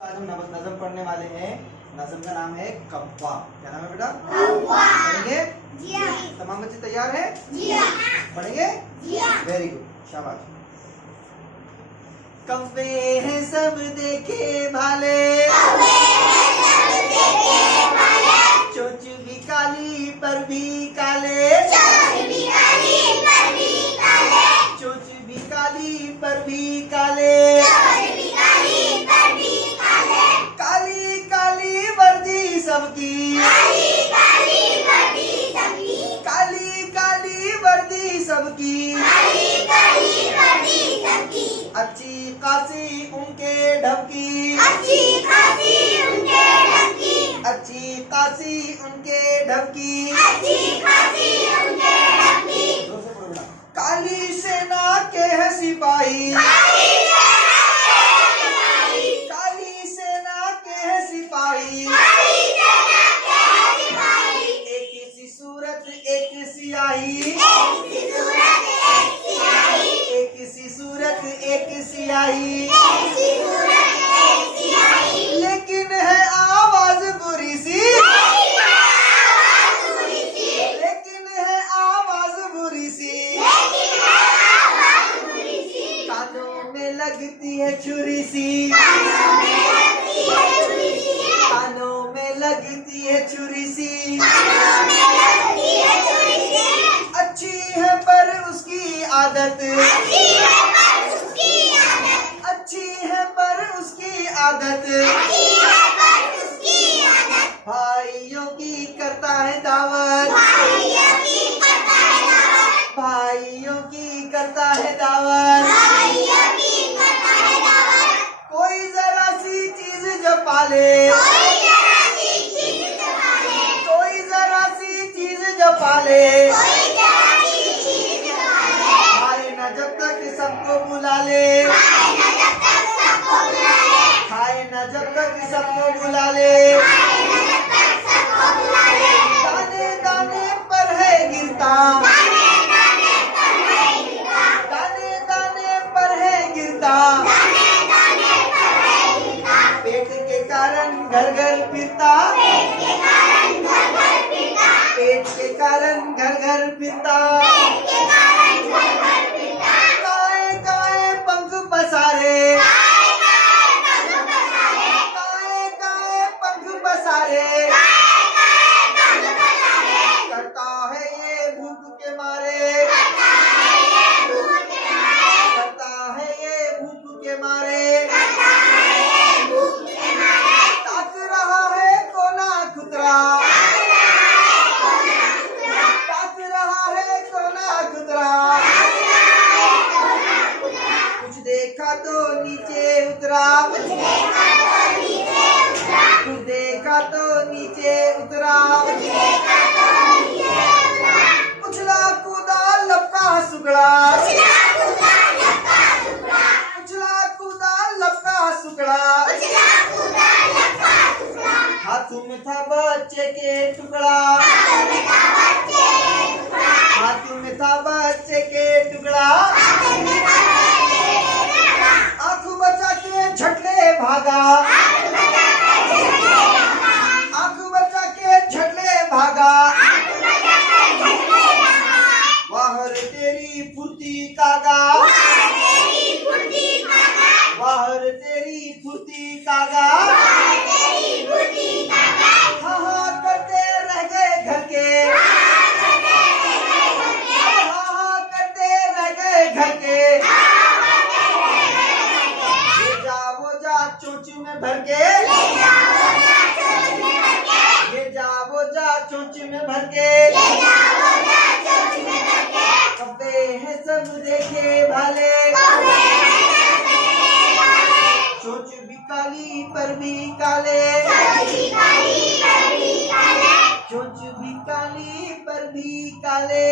आज हम नज़म पढ़ने वाले हैं। नज़म का नाम है कव्वा। क्या नाम है बेटा? कव्वा। पढ़ेंगे? जी हाँ। तमाम बच्चे तैयार हैं? जी हाँ। पढ़ेंगे? जी हाँ। वेरी गुड, शाबाश। कव्वे हैं सब देखे भाले, चोंच भी काली पर भी काले, चोंच भी काली पर भी काले, काली काली वर्दी सबकी, काली काली वर्दी सबकी, अच्छी खासी उनके ढबकी, अच्छी खासी उनके ढबकी, काली सेना के है सिपाही, काली सेना के है सिपाही, एक सी सूरत एक सियाही, एक सी सूरत एक सियाही, लेकिन है आवाज बुरी सी, लेकिन है आवाज बुरी सी, कानों में लगती है छुरी सी, कानों में लगती है छुरी सी, अच्छी है पर उसकी आदत, अच्छी है पर उसकी आदत, भाइयों की करता है दावत, भाइयों की करता है दावत, कोई जरा सी चीज जो पाले, कोई जरा सी चीज जो पाले, खाए न जब तक सबको बुला ले, खाए न जब तक सबको बुला ले, दाने दाने पर है गिरता, दाने दाने पर है गिरता, पेट के कारण घर घर फिरता, पेट के कारण घर घर फिरता, काए काए पंख पसारे, काए काए पंख पसारे, करता है ये भूख के मारे, करता है ये भूख के मारे, ताक रहा है कोना खुतरा, ताक रहा है कोना खुतरा, कुछ देखा तो नीचे उतरा, कुछ देखा तो नीचे उतरा, उछला कूदा लपका सुगड़ा, उछला कूदा लपका सुगड़ा, हाथों में था बच्चे के टुकड़ा, हाथों में था बच्चे के टुकड़ा, आंखों बचा के झटले भागा, आंखों बचा के झटले भागा, वाहर तेरी फुर्ती कागा, वाहर तेरी फुर्ती कागा, हाँ हाँ करते रह गए घर के, हाँ हाँ करते रह गए घर के, ये जा वो जा चोंच में भर के, ये जा वो जा चोंच में भर के, कव्वे हैं सब देखे भाले, चोंच भी काली पर भी काले, चोंच भी काली पर भी काले।